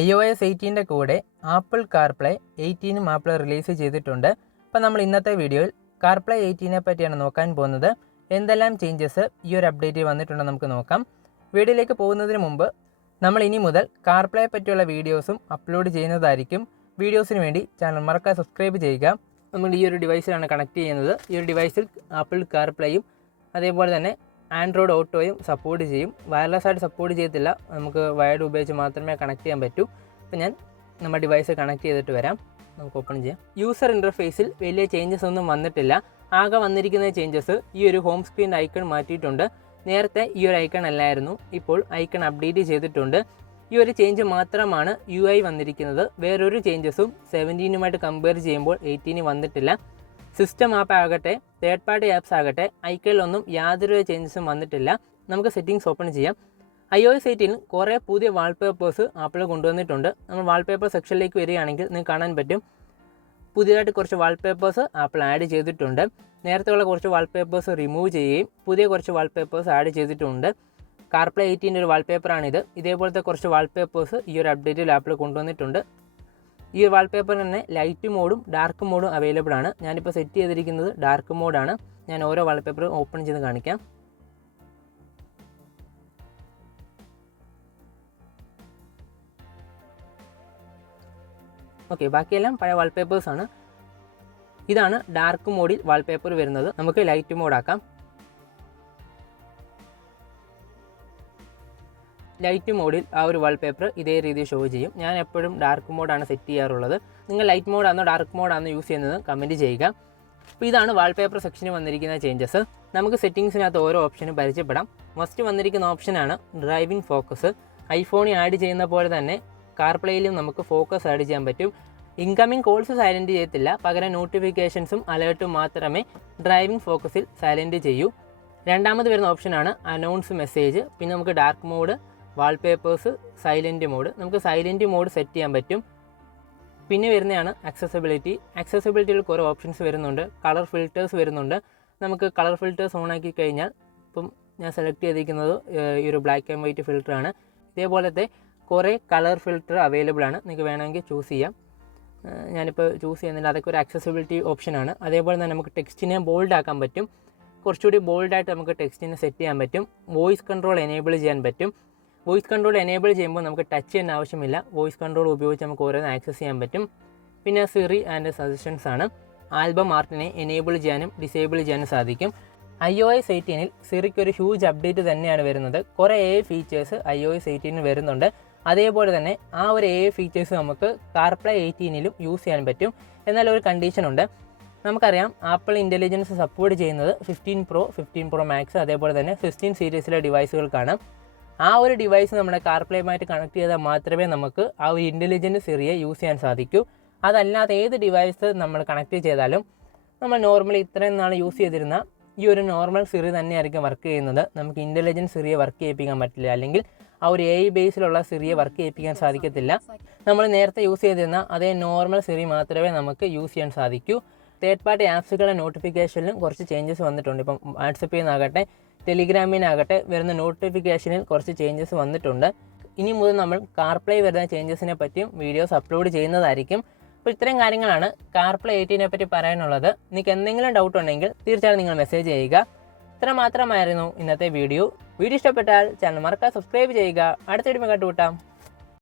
iOS 18 കൂടെ apple CarPlay 18 apple release ചെയ്തിട്ടുണ്ട്. അപ്പോൾ നമ്മൾ ഇന്നത്തെ വീഡിയോയിൽ കാർപ്ലേ 18 പറ്റിയാണ് നോക്കാൻ പോകുന്നത്. എന്തെല്ലാം ചേഞ്ചസ് ഈ ഒരു അപ്ഡേറ്റിൽ വന്നിട്ടുണ്ടെന്ന് നമുക്ക് നോക്കാം. വീഡിയോയിലേക്ക് പോകുന്നതിന് മുമ്പ് നമ്മൾ ഇനി മുതൽ കാർപ്ലേ പറ്റിയുള്ള വീഡിയോസും അപ്ലോഡ് ചെയ്യുന്നതായിരിക്കും. വീഡിയോസിന് വേണ്ടി ചാനൽ മറക്കാതെ സബ്സ്ക്രൈബ് ചെയ്യുക. നമ്മൾ ഈ ഒരു ഡിവൈസിലാണ് കണക്ട് ചെയ്യുന്നത്. ഈ ഒരു ഡിവൈസിൽ ആപ്പിൾ കാർപ്ലേയും അതേപോലെ തന്നെ ആൻഡ്രോയിഡ് ഓട്ടോയും സപ്പോർട്ട് ചെയ്യും. വയർലെസ് ആയിട്ട് സപ്പോർട്ട് ചെയ്യത്തില്ല, നമുക്ക് വയർഡ് ഉപയോഗിച്ച് മാത്രമേ കണക്ട് ചെയ്യാൻ പറ്റൂ. അപ്പോൾ ഞാൻ നമ്മുടെ ഡിവൈസ് കണക്ട് ചെയ്തിട്ട് വരാം. നമുക്ക് ഓപ്പൺ ചെയ്യാം. യൂസർ ഇൻ്റർഫേസിൽ വലിയ ചേഞ്ചസ് ഒന്നും വന്നിട്ടില്ല. ആകെ വന്നിരിക്കുന്ന ചേഞ്ചസ് ഈ ഒരു ഹോം സ്ക്രീൻ ഐക്കൺ മാറ്റിയിട്ടുണ്ട്. നേരത്തെ ഈ ഒരു ഐക്കൺ അല്ലായിരുന്നു, ഇപ്പോൾ ഐക്കൺ അപ്ഡേറ്റ് ചെയ്തിട്ടുണ്ട്. ഈ ഒരു ചേഞ്ച് മാത്രമാണ് UI വന്നിരിക്കുന്നത്. വേറൊരു ചേഞ്ചസും 17 കമ്പയർ ചെയ്യുമ്പോൾ 18 വന്നിട്ടില്ല. സിസ്റ്റം ആപ്പ് ആകട്ടെ തേർഡ് പാർട്ടി ആപ്സ് ആകട്ടെ ഐക്കണിലൊന്നും യാതൊരു ചേഞ്ചസും വന്നിട്ടില്ല. നമുക്ക് സെറ്റിംഗ്സ് ഓപ്പൺ ചെയ്യാം. iOS 18 കുറേ പുതിയ വാൾപേപ്പേഴ്സ് ആപ്പിൾ കൊണ്ടുവന്നിട്ടുണ്ട്. നമ്മൾ വാൾപേപ്പർ സെക്ഷനിലേക്ക് വരികയാണെങ്കിൽ നിങ്ങൾക്ക് കാണാൻ പറ്റും, പുതിയതായിട്ട് കുറച്ച് വാൾപേപ്പേഴ്സ് ആപ്പിൾ ആഡ് ചെയ്തിട്ടുണ്ട്. നേരത്തെയുള്ള കുറച്ച് വാൾപേപ്പേഴ്സ് റിമൂവ് ചെയ്യുകയും പുതിയ കുറച്ച് വാൾപേപ്പേഴ്സ് ആഡ് ചെയ്തിട്ടുണ്ട്. കാർപ്ലേ 18 ഒരു വാൾപേപ്പറാണിത്. ഇതേപോലത്തെ കുറച്ച് വാൾപേപ്പേഴ്സ് ഈ ഒരു അപ്ഡേറ്റിൽ ആപ്പിൾ കൊണ്ടുവന്നിട്ടുണ്ട്. ഈ ഒരു വാൾപേപ്പറിന് തന്നെ ലൈറ്റ് മോഡും ഡാർക്ക് മോഡും അവൈലബിൾ ആണ്. ഞാനിപ്പോൾ സെറ്റ് ചെയ്തിരിക്കുന്നത് ഡാർക്ക് മോഡാണ്. ഞാൻ ഓരോ വാൾപേപ്പറും ഓപ്പൺ ചെയ്ത് കാണിക്കാം. ഓക്കെ, ബാക്കിയെല്ലാം പഴയ വാൾപേപ്പേഴ്സാണ്. ഇതാണ് ഡാർക്ക് മോഡിൽ വാൾപേപ്പർ വരുന്നത്. നമുക്ക് ലൈറ്റ് മോഡാക്കാം. ലൈറ്റ് മോഡിൽ ആ ഒരു വാൾപേപ്പർ ഇതേ രീതിയിൽ ഷോ ചെയ്യും. ഞാൻ എപ്പോഴും ഡാർക്ക് മോഡാണ് സെറ്റ് ചെയ്യാറുള്ളത്. നിങ്ങൾ ലൈറ്റ് മോഡാണോ ഡാർക്ക് മോഡാണോ യൂസ് ചെയ്യുന്നത് കമൻറ്റ് ചെയ്യുക. അപ്പോൾ ഇതാണ് വാൾപേപ്പർ സെക്ഷനിൽ വന്നിരിക്കുന്ന ചേഞ്ചസ്. നമുക്ക് സെറ്റിങ്സിനകത്ത് ഓരോ ഓപ്ഷനും പരിചയപ്പെടാം. ഫസ്റ്റ് വന്നിരിക്കുന്ന ഓപ്ഷനാണ് ഡ്രൈവിംഗ് ഫോക്കസ്. ഐഫോണിൽ ആഡ് ചെയ്യുന്ന പോലെ തന്നെ കാർപ്ലേയിലും നമുക്ക് ഫോക്കസ് ആഡ് ചെയ്യാൻ പറ്റും. ഇൻകമിംഗ് കോൾസ് സൈലൻറ്റ് ചെയ്യത്തില്ല, പകരം നോട്ടിഫിക്കേഷൻസും അലേർട്ടും മാത്രമേ ഡ്രൈവിംഗ് ഫോക്കസിൽ സൈലൻറ്റ് ചെയ്യൂ. രണ്ടാമത് വരുന്ന ഓപ്ഷനാണ് അനൗൺസ് മെസ്സേജ്. പിന്നെ നമുക്ക് dark mode, wallpapers, silent mode. നമുക്ക് സൈലൻറ്റ് മോഡ് സെറ്റ് ചെയ്യാൻ പറ്റും. പിന്നെ വരുന്നതാണ് ആക്സസിബിലിറ്റി. ആക്സസിബിലിറ്റിയിൽ കുറേ ഓപ്ഷൻസ് വരുന്നുണ്ട്. കളർ ഫിൽറ്റേഴ്സ് വരുന്നുണ്ട്. നമുക്ക് കളർ ഫിൽറ്റേഴ്സ് ഓണാക്കി കഴിഞ്ഞാൽ, ഇപ്പം ഞാൻ സെലക്ട് ചെയ്തിരിക്കുന്നത് ഈ ഒരു ബ്ലാക്ക് ആൻഡ് വൈറ്റ് ഫിൽറ്ററാണ്. ഇതേപോലത്തെ കുറേ കളർ ഫിൽറ്റർ അവൈലബിൾ ആണ്. നിങ്ങൾക്ക് വേണമെങ്കിൽ ചൂസ് ചെയ്യാം. ഞാനിപ്പോൾ ചൂസ് ചെയ്യുന്നില്ല, അതൊക്കെ ഒരു ആക്സസിബിലിറ്റി ഓപ്ഷനാണ്. അതേപോലെ തന്നെ നമുക്ക് ടെക്സ്റ്റിനെ ബോൾഡ് ആക്കാൻ പറ്റും. കുറച്ചുകൂടി ബോൾഡായിട്ട് നമുക്ക് ടെക്സ്റ്റിനെ സെറ്റ് ചെയ്യാൻ പറ്റും. വോയിസ് കൺട്രോൾ എനേബിൾ ചെയ്യാൻ പറ്റും. വോയിസ് കൺട്രോൾ എനേബിൾ ചെയ്യുമ്പോൾ നമുക്ക് ടച്ച് ചെയ്യാൻ ആവശ്യമില്ല. വോയിസ് കൺട്രോൾ ഉപയോഗിച്ച് നമുക്ക് ഓരോന്ന് ആക്സസ് ചെയ്യാൻ പറ്റും. പിന്നെ സിറി ആൻഡ് സജഷൻസ് ആണ്. ആൽബം ആർട്ടിനെ എനേബിൾ ചെയ്യാനും ഡിസേബിൾ ചെയ്യാനും സാധിക്കും. iOS 18 സിറിക്ക് ഒരു ഹ്യൂജ് അപ്ഡേറ്റ് തന്നെയാണ് വരുന്നത്. കുറേ AI ഫീച്ചേഴ്സ് iOS 18 വരുന്നുണ്ട്. അതേപോലെ തന്നെ ആ ഒരു AI ഫീച്ചേഴ്സ് നമുക്ക് കാർപ്ലേ 18 യൂസ് ചെയ്യാൻ പറ്റും. എന്നാൽ ഒരു കണ്ടീഷനുണ്ട്. നമുക്കറിയാം ആപ്പിൾ ഇൻ്റലിജൻസ് സപ്പോർട്ട് ചെയ്യുന്നത് 15 Pro, 15 Pro Max അതേപോലെ തന്നെ 16 സീരീസിലെ ഡിവൈസുകൾക്കാണ്. ആ ഒരു ഡിവൈസ് നമ്മുടെ കാർപ്ലേയുമായിട്ട് കണക്ട് ചെയ്താൽ മാത്രമേ നമുക്ക് ആ ഒരു ഇൻ്റലിജൻറ്റ് സിറിയെ യൂസ് ചെയ്യാൻ സാധിക്കൂ. അതല്ലാതെ ഏത് ഡിവൈസ് നമ്മൾ കണക്ട് ചെയ്താലും നമ്മൾ നോർമലി ഇത്രയും നാൾ യൂസ് ചെയ്തിരുന്ന ഈ ഒരു നോർമൽ സിറി തന്നെയായിരിക്കും വർക്ക് ചെയ്യുന്നത്. നമുക്ക് ഇൻ്റലിജൻറ്റ് സിറിയെ വർക്ക് ചെയ്യിപ്പിക്കാൻ പറ്റില്ല, അല്ലെങ്കിൽ ആ ഒരു AI ബേസിലുള്ള സിറിയെ വർക്ക് ചെയ്യിപ്പിക്കാൻ സാധിക്കത്തില്ല. നമ്മൾ നേരത്തെ യൂസ് ചെയ്തിരുന്ന അതേ നോർമൽ സിറി മാത്രമേ നമുക്ക് യൂസ് ചെയ്യാൻ സാധിക്കൂ. തേർഡ് പാർട്ടി ആപ്സുകളുടെ നോട്ടിഫിക്കേഷനിലും കുറച്ച് ചേഞ്ചസ് വന്നിട്ടുണ്ട്. ഇപ്പം വാട്സപ്പിൽ നിന്നാകട്ടെ ടെലിഗ്രാമിനാകട്ടെ വരുന്ന നോട്ടിഫിക്കേഷനിൽ കുറച്ച് ചേഞ്ചസ് വന്നിട്ടുണ്ട്. ഇനി മുതൽ നമ്മൾ കാർപ്ലേ വരുന്ന ചേഞ്ചസിനെ പറ്റിയും വീഡിയോസ് അപ്ലോഡ് ചെയ്യുന്നതായിരിക്കും. അപ്പോൾ ഇത്രയും കാര്യങ്ങളാണ് കാർപ്ലേ 18 പറ്റി പറയാനുള്ളത്. നിങ്ങൾക്ക് എന്തെങ്കിലും ഡൗട്ട് ഉണ്ടെങ്കിൽ തീർച്ചയായും നിങ്ങൾ മെസ്സേജ് ചെയ്യുക. ഇത്ര മാത്രമായിരുന്നു ഇന്നത്തെ വീഡിയോ. വീഡിയോ ഇഷ്ടപ്പെട്ടാൽ ചാനൽ മറക്കാതെ സബ്സ്ക്രൈബ് ചെയ്യുക. അടുത്ത വീഡിയോ കണ്ടുമുട്ടാം.